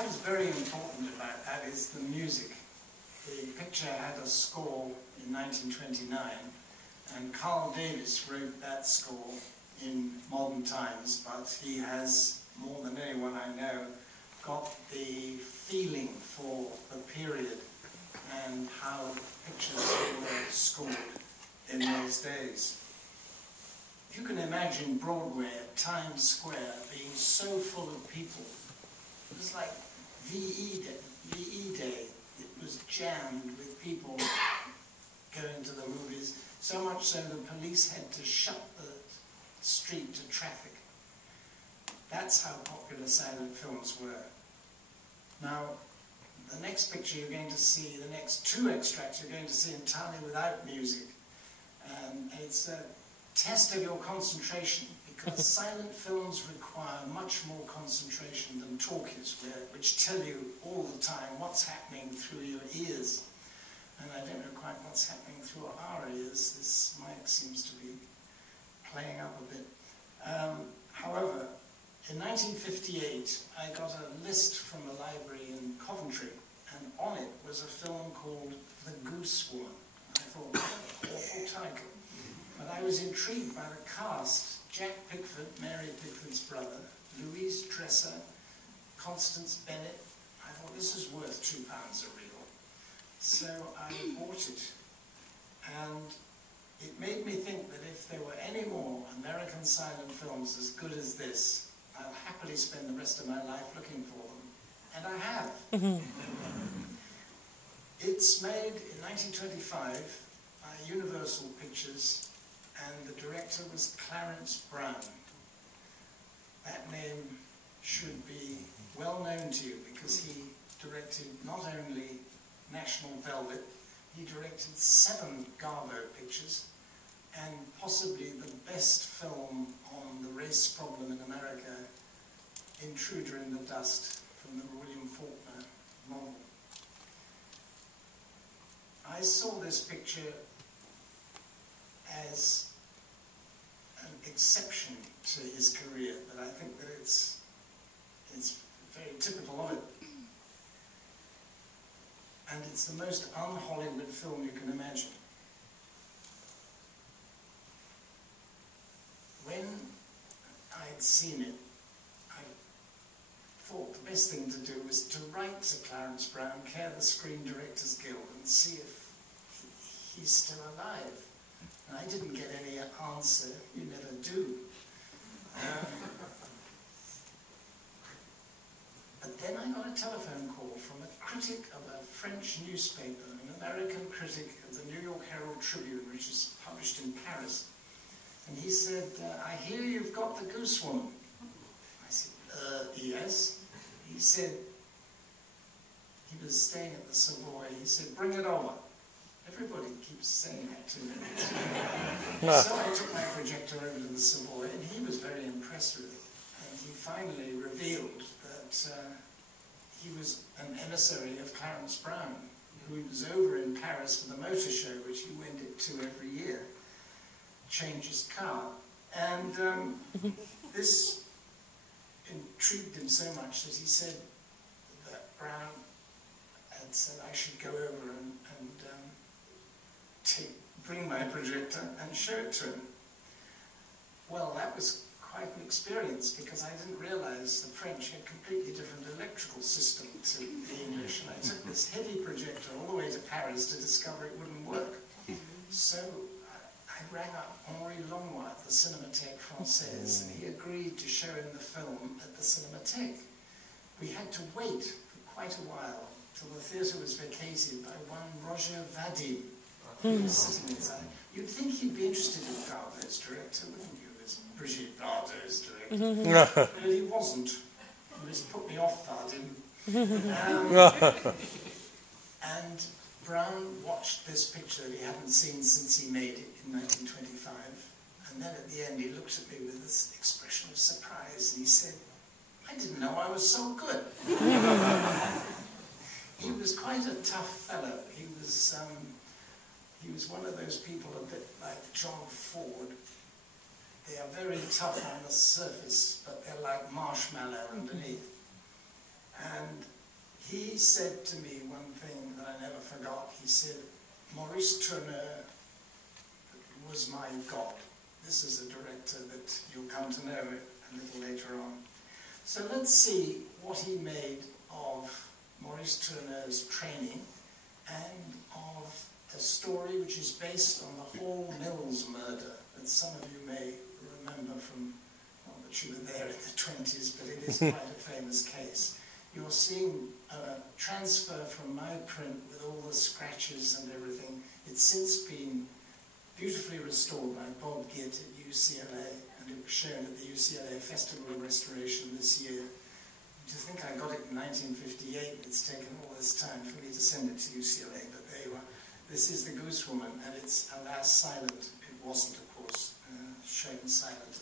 what is very important about that is the music. The picture had a score in 1929, and Carl Davis wrote that score in modern times, but he has, more than anyone I know, got the feeling for the period and how pictures were scored in those days. If you can imagine Broadway at Times Square being so full of people, it was like VE Day. It was jammed with people going to the movies, so much so the police had to shut the street to traffic. That's how popular silent films were. Now, the next picture you're going to see, the next two extracts you're going to see entirely without music. And it's a test of your concentration, because silent films require much more concentration than talkies, which tell you all the time what's happening through your ears. And I don't know quite what's happening through our ears. This mic seems to be playing up a bit. However, in 1958, I got a list from a library in Coventry, and on it was a film called The Goose Woman. I thought, what an awful title. But I was intrigued by the cast: Jack Pickford, Mary Pickford's brother, Louise Dresser, Constance Bennett. I thought, this is worth £2 a reel. So I bought it, and it made me think that if there were any more American silent films as good as this, I'll happily spend the rest of my life looking for them. And I have. It's made in 1925 by Universal Pictures, and the director was Clarence Brown. That name should be well known to you, because he directed not only National Velvet, he directed 7 Garbo pictures, and possibly the best film on the race problem in America, Intruder in the Dust, from the William Faulkner novel. I saw this picture as an exception to his career, but I think that it's very typical of it. And it's the most un-Hollywood film you can imagine. When I'd seen it, I thought the best thing to do was to write to Clarence Brown, chair of the Screen Directors Guild, and see if he's still alive. And I didn't get any answer. You never do. But then I got a telephone call from a critic of a French newspaper, an American critic of the New York Herald Tribune, which is published in Paris. And he said, I hear you've got The Goose Woman. I said, yes. He said, he was staying at the Savoy. He said, bring it over. Everybody keeps saying that to me. So I took my projector over to the Savoy, and he was very impressed with it. And he finally revealed that he was an emissary of Clarence Brown, who was over in Paris for the motor show, which he went to every year, change his car. And this intrigued him so much that he said that Brown had said I should go over and bring my projector and show it to him. Well, that was quite an experience, because I didn't realize the French had a completely different electrical system to the English, and I took this heavy projector all the way to Paris to discover it wouldn't work. So I rang up Henri Langlois at the Cinémathèque Française, and he agreed to show him the film at the Cinémathèque. We had to wait for quite a while till the theatre was vacated by one Roger Vadim, who was sitting inside. You'd think he'd be interested in Garbo's director, wouldn't you, as Brigitte Bardot's director? But he wasn't. He just put me off Vadim. And Brown watched this picture that he hadn't seen since he made it in 1925, and then at the end he looked at me with this expression of surprise, and he said, I didn't know I was so good. He was quite a tough fellow. He was one of those people a bit like John Ford. They are very tough on the surface, but they're like marshmallow underneath. And he said to me one thing that I never forgot. He said, Maurice Tourneur was my God. This is a director that you'll come to know a little later on. So let's see what he made of Maurice Tourneur's training and of a story which is based on the Hall Mills murder that some of you may remember from, not that you were there in the 20s, but it is quite a famous case. You're seeing a transfer from my print with all the scratches and everything. It's since been beautifully restored by Bob Gitt at UCLA, and it was shown at the UCLA Festival of Restoration this year. To think I got it in 1958, it's taken all this time for me to send it to UCLA, but there you are. This is the Goose Woman, and it's alas silent. It wasn't, of course, shown silent